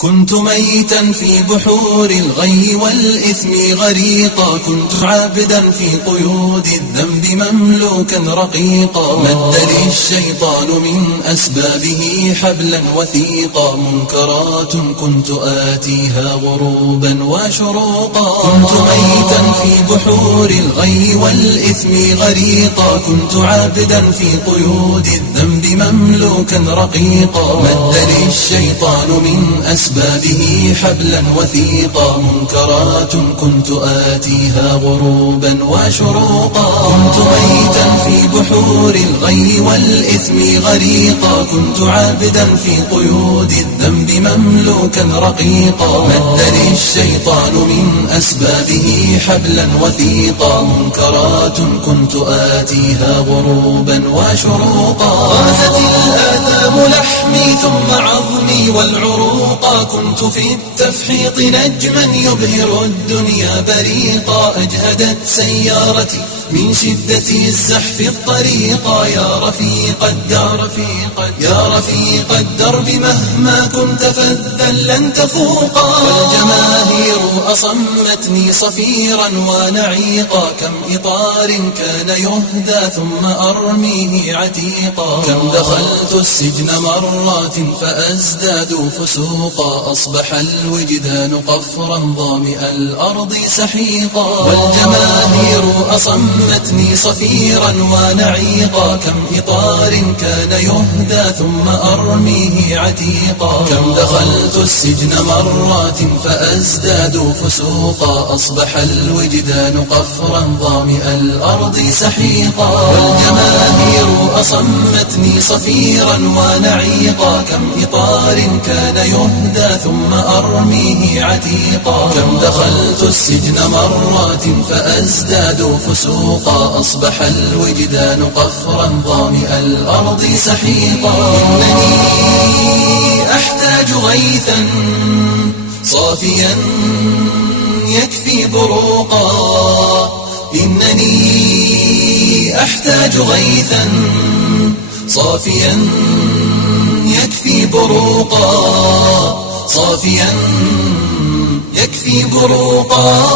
كنت ميتا في بحور الغي والإثم غريقا، كنت عابدا في قيود الذنب مملوكا رقيقا. مد لي الشيطان من أسبابه حبلا وثيقا، منكرات كنت آتيها غروبا وشروقا. كنت ميتا في بحور الغي والإثم غريقا، كنت عابدا في قيود الذنب مملوكا رقيقا. مد لي الشيطان من أسبابه حبلا وثيقا، منكرات كنت آتيها غروبا وشروقا. كنت ميتا في بحور الغي والإثم غريقا، كنت عابدا في قيود الذنب مملوكا رقيقا. مد لي الشيطان من أسبابه حبلا وثيقا، منكرات كنت آتيها غروبا وشروقا. غازت الآثام لحمي ثم عظمي والعروقا، كنت في التفحيط نجما يبهر الدنيا بريقا. أجهدت سيارتي من شدة الزحف الطريقا، يا رفيق الدرب يا رفيق الدرب مهما كنت فذا لن تفوقا. والجماهير أصمتني صفيرا ونعيقا، كم إطار كان يهدى ثم أرميه عتيقا. كم دخلت السجن مرات فأزداد فسوقا، أصبح الوجدان قفرا ظامئ الأرض سحيقا. والجماهير أصمتني صفيرا ونعيقا، كم إطار كان يهدى ثم أرميه عتيقا. كم دخلت السجن مرات فأزداد فسوقا، أصبح الوجدان قفرا ظامئ الأرض سحيقا. والجماهير أصمتني صفيرا ونعيقا، كم إطار كان يهدى ثم أرميه عتيقا. كم دخلت السجن مرات فأزداد فسوقا، أصبح الوجدان قفرا ظامئ الأرض سحيقا. إنني أحتاج غيثا صافيا يكفي بروقا، إنني أحتاج غيثا صافيا يكفي بروقا، صافيا يكفي بروقا.